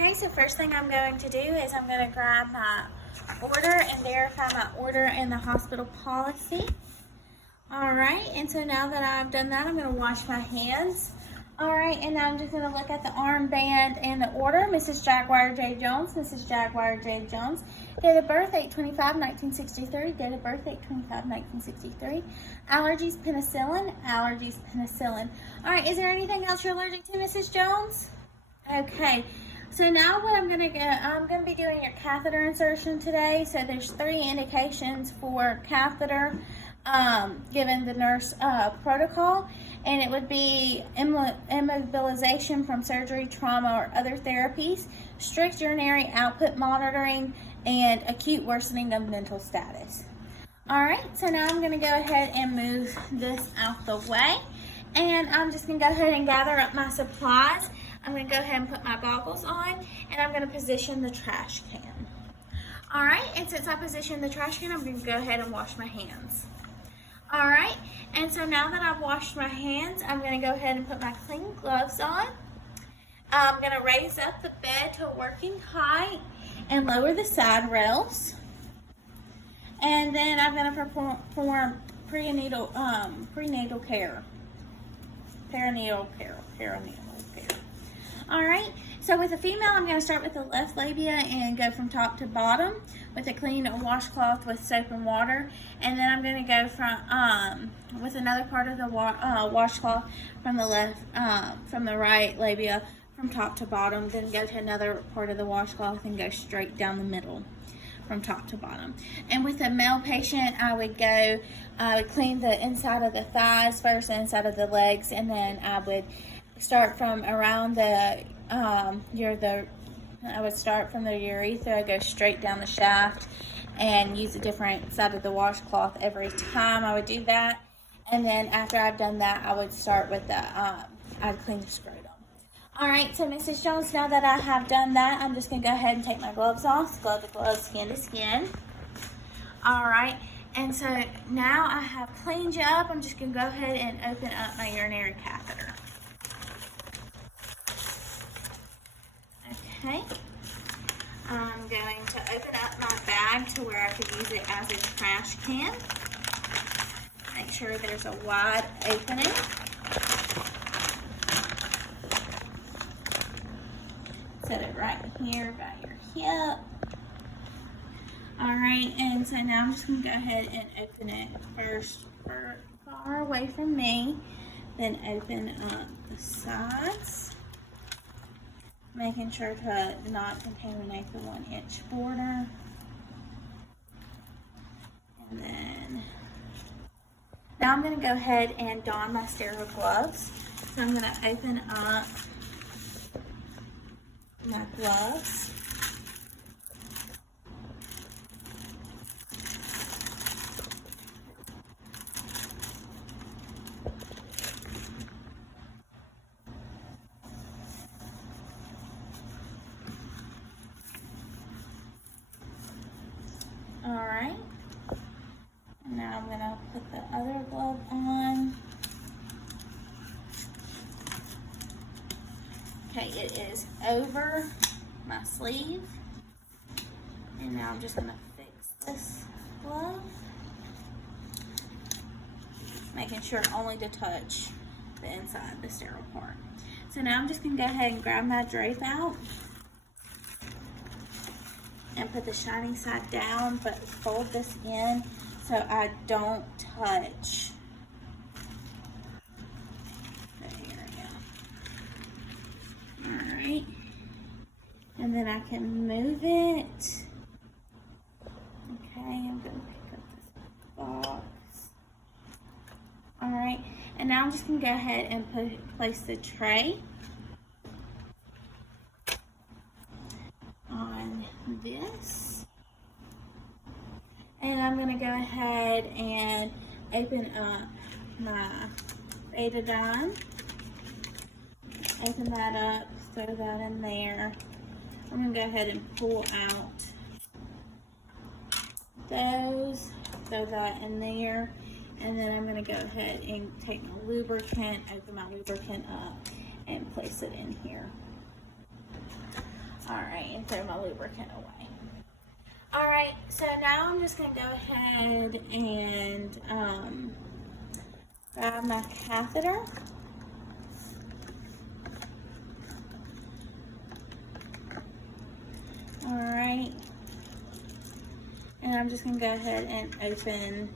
Okay, so first thing I'm going to do is I'm going to grab my order and verify my order in the hospital policy. Alright, and so now that I've done that, I'm going to wash my hands. Alright, and now I'm just going to look at the armband and the order. Mrs. Jaguar J. Jones, Mrs. Jaguar J. Jones. Date of birth, 8/25/1963. Date of birth, 8/25/1963. Allergies, penicillin. Allergies, penicillin. Alright, is there anything else you're allergic to, Mrs. Jones? Okay, so now what I'm going to be doing your catheter insertion today. So there's 3 indications for catheter given the nurse protocol, and it would be immobilization from surgery, trauma, or other therapies, strict urinary output monitoring, and acute worsening of mental status. Alright, so now I'm going to go ahead and move this out the way, and I'm just going to go ahead and gather up my supplies. I'm going to go ahead and put my goggles on, and I'm going to position the trash can. Alright, and since I positioned the trash can, I'm going to go ahead and wash my hands. Alright, and so now that I've washed my hands, I'm going to go ahead and put my clean gloves on. I'm going to raise up the bed to a working height and lower the side rails. And then I'm going to perform perinatal care. Alright, so with a female, I'm going to start with the left labia and go from top to bottom with a clean washcloth with soap and water. And then I'm going to go from with another part of the washcloth from the right labia from top to bottom. Then go to another part of the washcloth and go straight down the middle from top to bottom. And with a male patient, I would clean the inside of the thighs first, the inside of the legs, and then I would start from around I would start from the urethra, go straight down the shaft, and use a different side of the washcloth every time I would do that. And then after I've done that, I would start with I'd clean the scrotum. Alright, so Mrs. Jones, now that I have done that, I'm just going to go ahead and take my gloves off, glove to glove, skin to skin. Alright, and so now I have cleaned you up. I'm just going to go ahead and open up my urinary catheter. Okay, I'm going to open up my bag to where I could use it as a trash can. Make sure there's a wide opening. Set it right here by your hip. Alright, and so now I'm just going to go ahead and open it first far away from me, then open up the sides, making sure to not contaminate the 1-inch border. And then now I'm going to go ahead and don my sterile gloves. So I'm going to open up my gloves. Alright, and now I'm going to put the other glove on. Okay, it is over my sleeve, and now I'm just going to fix this glove, making sure only to touch the inside, the sterile part. So now I'm just going to go ahead and grab my drape out and put the shiny side down, but fold this in so I don't touch. There we go. Alright. And then I can move it. Okay, I'm going to pick up this box. Alright, and now I'm just going to go ahead and place the tray on this, and I'm going to go ahead and open up my Betadine, open that up, throw that in there. I'm going to go ahead and pull out those, throw that in there, and then I'm going to go ahead and take my lubricant, open my lubricant up, and place it in here. Alright, and throw my lubricant away. Alright, so now I'm just going to go ahead and grab my catheter. Alright, and I'm just going to go ahead and open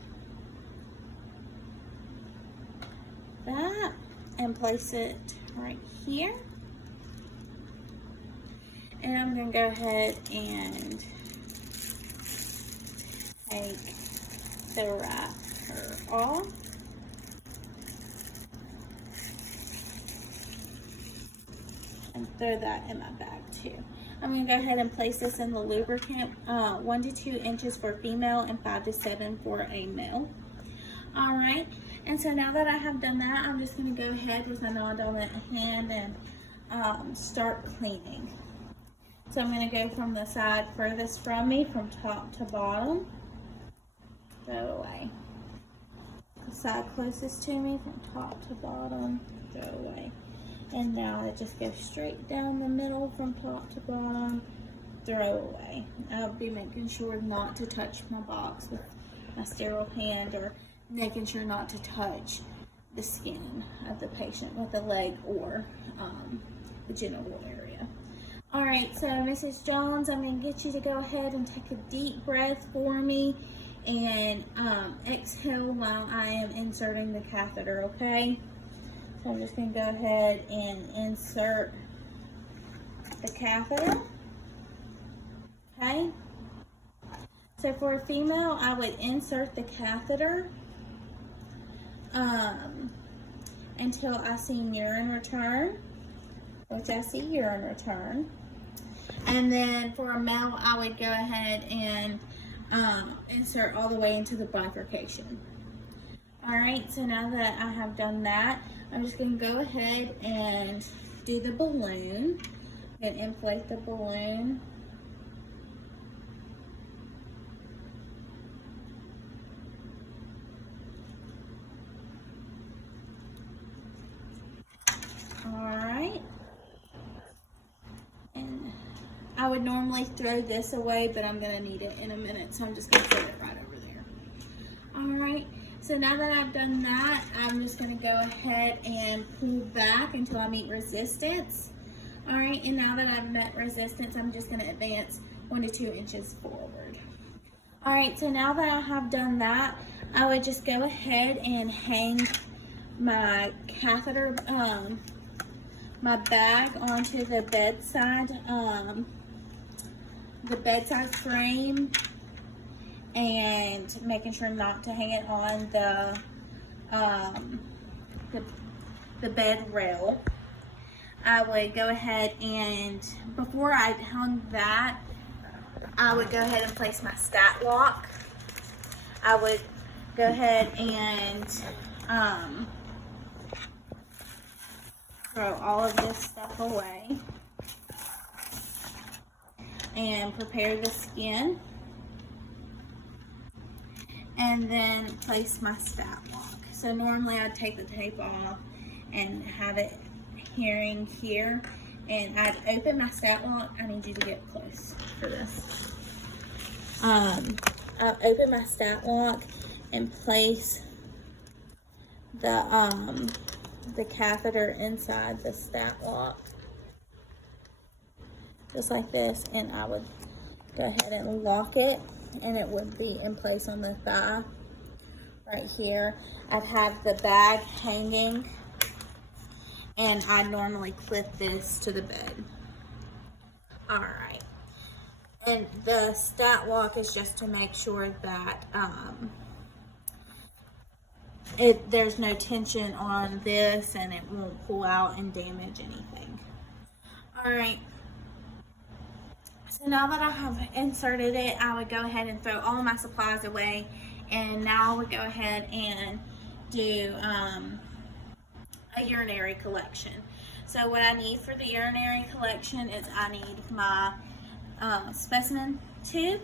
that and place it right here. And I'm going to go ahead and take the wrapper off. And throw that in my bag too. I'm going to go ahead and place this in the lubricant, 1 to 2 inches for female and 5 to 7 for a male. Alright, and so now that I have done that, I'm just going to go ahead with my non-dominant hand and start cleaning. So I'm going to go from the side furthest from me, from top to bottom. Throw away. The side closest to me, from top to bottom, throw away. And now it just goes straight down the middle from top to bottom, throw away. I'll be making sure not to touch my box with my sterile hand, or making sure not to touch the skin of the patient with the leg or the genital area. Alright, so Mrs. Jones, I'm going to get you to go ahead and take a deep breath for me and exhale while I am inserting the catheter, okay? So I'm just going to go ahead and insert the catheter, okay? So for a female, I would insert the catheter until I see urine return, which I see urine return. And then for a male, I would go ahead and insert all the way into the bifurcation. Alright, so now that I have done that, I'm just going to go ahead and do the balloon. I'm going to inflate the balloon. Alright. And I would normally throw this away, but I'm going to need it in a minute, so I'm just going to throw it right over there. Alright. So now that I've done that, I'm just going to go ahead and pull back until I meet resistance. Alright, and now that I've met resistance, I'm just going to advance 1 to 2 inches forward. Alright, so now that I have done that, I would just go ahead and hang my catheter, my bag onto the bedside frame, and making sure not to hang it on the bed rail. I would go ahead and, before I hung that, I would go ahead and place my stat lock. I would go ahead and throw all of this stuff away and prepare the skin. And then place my stat lock. So normally I'd take the tape off and have it hearing here. And I'd open my stat lock. I need you to get close for this. I'll open my stat lock and place the catheter inside the stat lock. Just like this. And I would go ahead and lock it, and it would be in place on the thigh right here. I'd have the bag hanging, and I normally clip this to the bed. Alright, and the stat lock is just to make sure that there's no tension on this, and it won't pull out and damage anything. Alright, so now that I have inserted it, I would go ahead and throw all of my supplies away, and now I would go ahead and do a urinary collection. So what I need for the urinary collection is I need my specimen tube,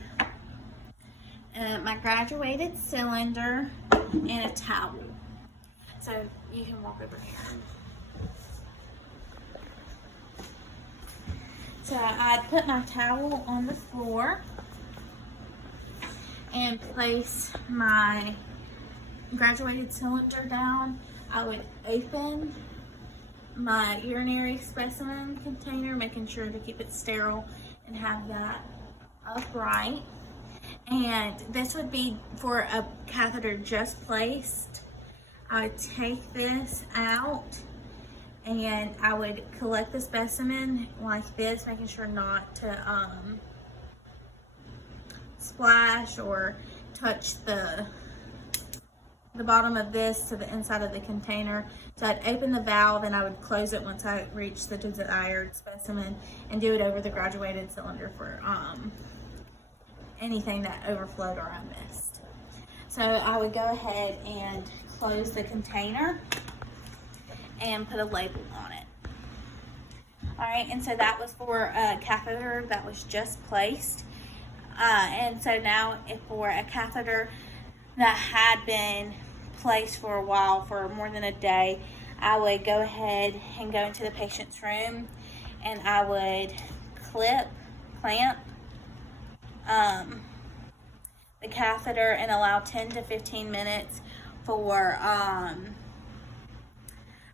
my graduated cylinder, and a towel. So you can walk over here. So I'd put my towel on the floor and place my graduated cylinder down. I would open my urinary specimen container, making sure to keep it sterile and have that upright. And this would be for a catheter just placed. I would take this out and I would collect the specimen like this, making sure not to splash or touch the bottom of this to the inside of the container. So I'd open the valve and I would close it once I reached the desired specimen, and do it over the graduated cylinder for anything that overflowed or I missed. So I would go ahead and close the container and put a label on it. All right, and so that was for a catheter that was just placed. And so now if for a catheter that had been placed for a while, for more than a day, I would go ahead and go into the patient's room and I would clamp the catheter and allow 10 to 15 minutes for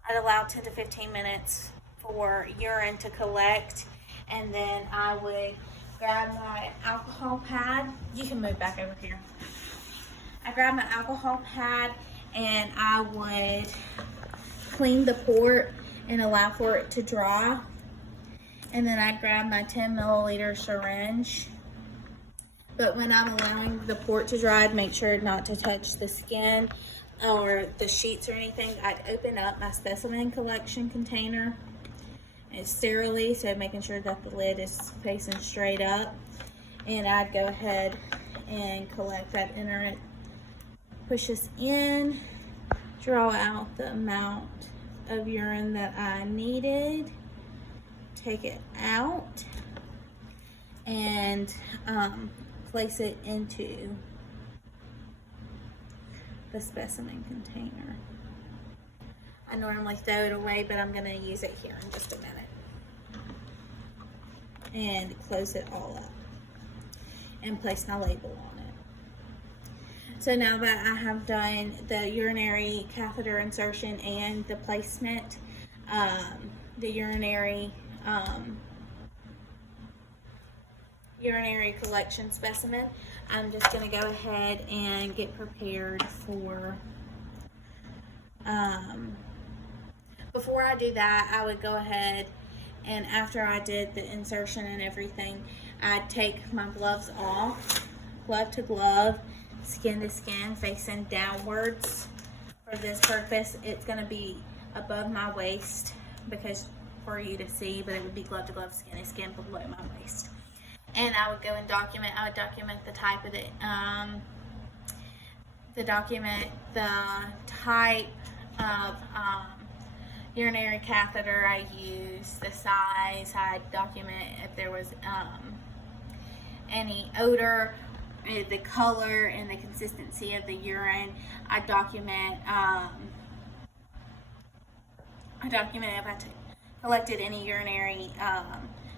I'd allow 10 to 15 minutes for urine to collect, and then I would grab my alcohol pad. You can move back over here. I grab my alcohol pad and I would clean the port and allow for it to dry. And then I grab my 10 milliliter syringe. But when I'm allowing the port to dry, I'd make sure not to touch the skin or the sheets or anything. I'd open up my specimen collection container and sterilely, so making sure that the lid is facing straight up. And I'd go ahead and collect that, enter it, push this in, draw out the amount of urine that I needed, take it out, and place it into the specimen container. I normally throw it away, but I'm going to use it here in just a minute. And close it all up and place my label on it. So now that I have done the urinary catheter insertion and the placement, the urinary collection specimen, I'm just going to go ahead and get prepared for, before I do that, I would go ahead and after I did the insertion and everything, I'd take my gloves off, glove to glove, skin to skin, facing downwards. For this purpose, it's going to be above my waist because for you to see, but it would be glove to glove, skin to skin below my waist. And I would go and document the type of the type of urinary catheter I use, the size. I document if there was any odor, the color, and the consistency of the urine. I document if I collected any urinary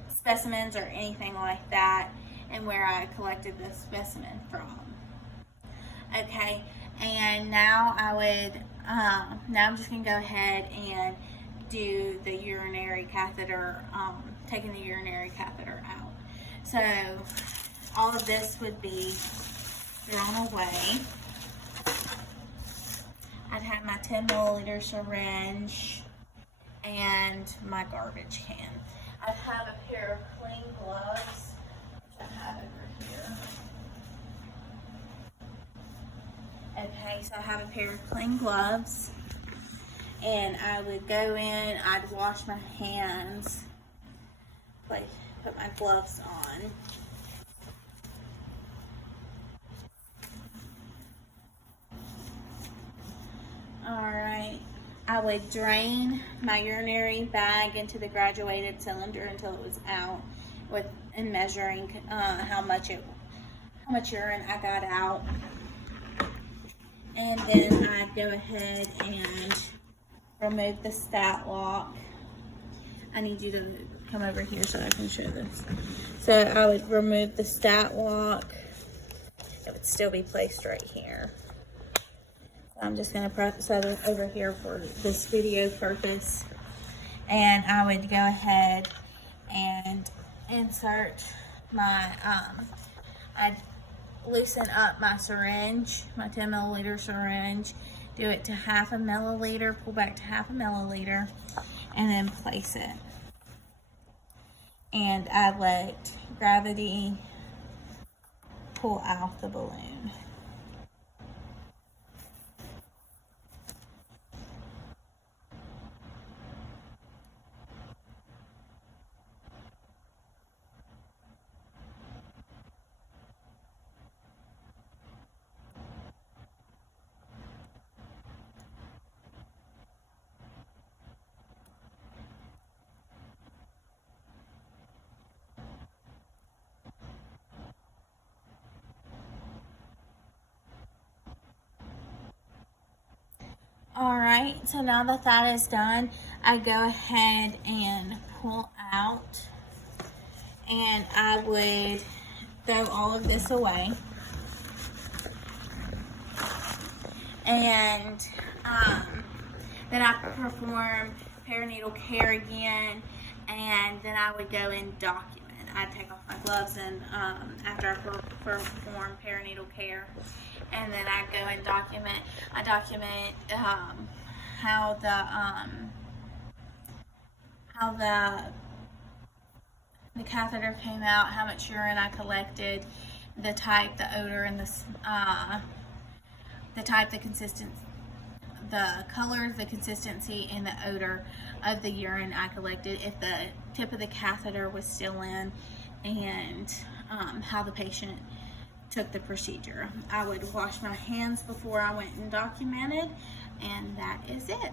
specimens or anything like that, and where I collected the specimen from. Okay, and now I would, now I'm just going to go ahead and do the urinary catheter, taking the urinary catheter out. So all of this would be thrown away. I'd have my 10 milliliter syringe and my garbage can. I'd have a pair of clean gloves, which I have over here. Okay, so I have a pair of clean gloves, and I would go in, I'd wash my hands, put my gloves on. Alright, I would drain my urinary bag into the graduated cylinder until it was out, and measuring how much urine I got out. And then I'd go ahead and remove the stat lock. I need you to come over here so I can show this. So I would remove the stat lock. It would still be placed right here. So I'm just going to set it over here for this video purpose. And I would go ahead and insert my, I'd loosen up my syringe, my 10 milliliter syringe, do it to 1/2 milliliter, pull back to 1/2 milliliter, and then place it. And I let gravity pull out the balloon. Alright, so now that that is done, I go ahead and pull out, and I would throw all of this away. And then I perform perinatal care again, and then I would go and document. I'd take off my gloves and after I perform perinatal care, and then I go and document. I document how the catheter came out, how much urine I collected, the type, the odor, and the type, the consistency, the color, the consistency, and the odor of the urine I collected, if the tip of the catheter was still in, and how the patient took the procedure. I would wash my hands before I went and documented, and that is it.